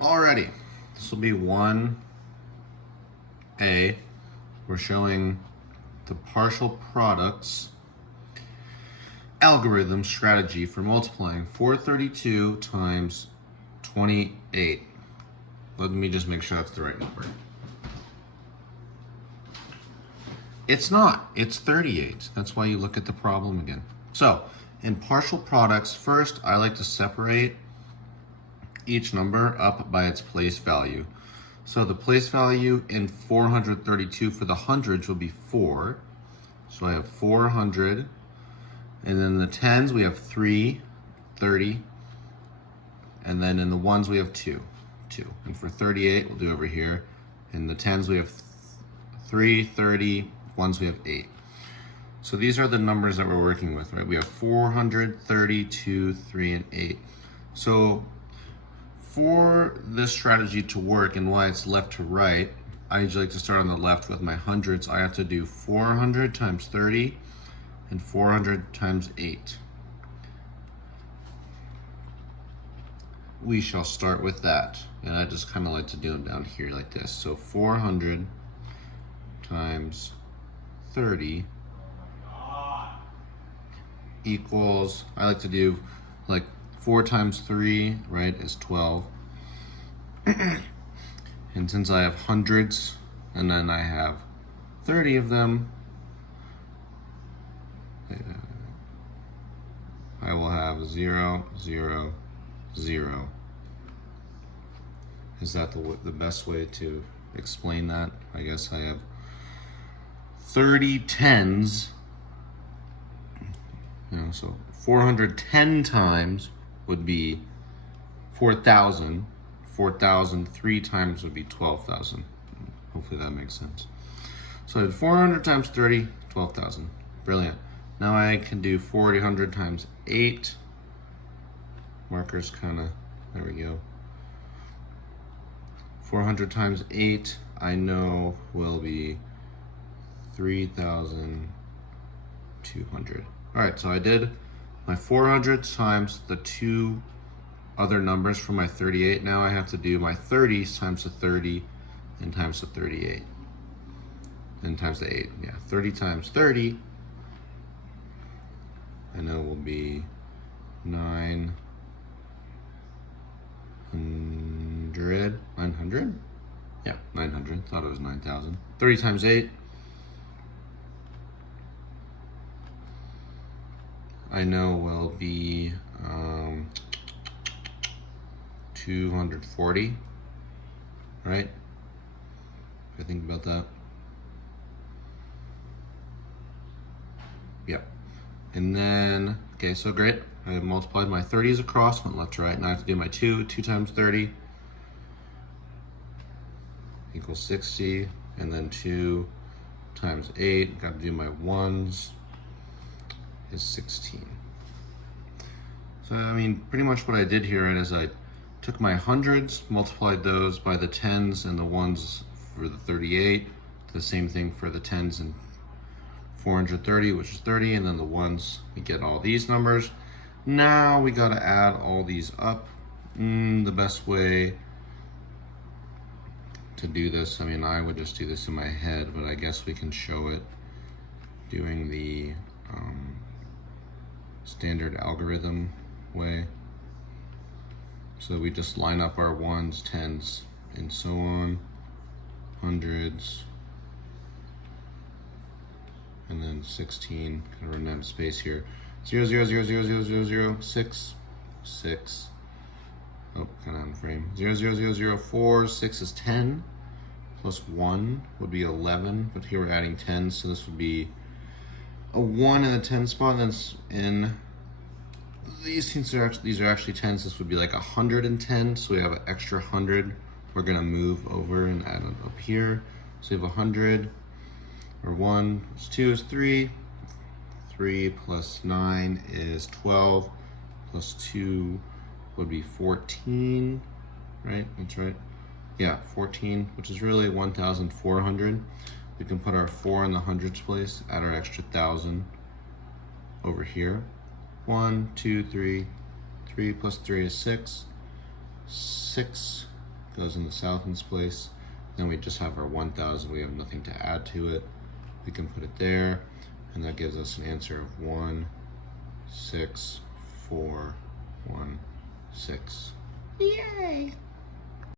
Alrighty, this will be 1A. We're showing the partial products algorithm strategy for multiplying 432 times 28. Let me just make sure that's the right number. It's not, it's 38. That's why you look at the problem again. So, in partial products, first I like to separate each number up by its place value. So the place value in 432 for the hundreds will be 4. So I have 400. And then the tens we have 3, 30. And then in the ones we have 2. And for 38 we'll do over here. In the tens we have 3, 30, ones we have 8. So these are the numbers that we're working with, right? We have 400, 30, 2, 3, and 8. So for this strategy to work and why it's left to right, I usually like to start on the left with my hundreds. I have to do 400 times 30 and 400 times 8. We shall start with that. And I just kind of like to do them down here like this. So 400 times 30 equals, I like to do like 4 times 3, right, is 12. And since I have hundreds and then I have 30 of them, I will have 0, 0, 0. Is that the best way to explain that? I guess I have 30 tens, so 410 times would be 4,000. 4,000 3 times would be 12,000. Hopefully that makes sense. So I have 400 times 30, 12,000. Brilliant. Now I can do 400 times 8. Markers kind of, there we go. 400 times 8, I know will be 3,200. All right, so I did my 400 times the 2 other numbers for my 38. Now I have to do my 30s times the 30 and times the 38. And times the 8, yeah. 30 times 30, I know will be 900? 900? Yeah, 900, thought it was 9,000. 30 times 8, I know will be 240, right? If I think about that. Yep. And then, okay, so great. I have multiplied my 30s across, went left to right. Now I have to do my 2 times 30 equals 60. And then 2 times 8, got to do my ones, is 16. So, I mean, pretty much what I did here, right, is I took my hundreds, multiplied those by the tens and the ones for the 38. The same thing for the tens and 430, which is 30, and then the ones, we get all these numbers. Now we gotta add all these up. The best way to do this, I mean, I would just do this in my head, but I guess we can show it doing the standard algorithm way. So we just line up our ones, tens, and so on, hundreds, and then 16, kind of run out of space here. 0, 0, 0, 0, 0, 0, 0, 6, 6. Oh, kind of on frame. 0, 0, 0, 0, 4, 6 is 10, plus 1 would be 11, but here we're adding 10, so this would be a 1 in the 10 spot, and then in these are actually 10s, this would be like 110, so we have an extra 100. We're gonna move over and add it up here. So we have 100, or 1 plus 2 is 3, 3 plus 9 is 12, plus 2 would be 14, right? That's right. Yeah, 14, which is really 1,400. We can put our 4 in the hundreds place, add our extra 1,000 over here. 1, 2, 3, 3 plus 3 is 6. 6 goes in the thousandths place. Then we just have our 1,000. We have nothing to add to it. We can put it there, and that gives us an answer of 16416. Yay!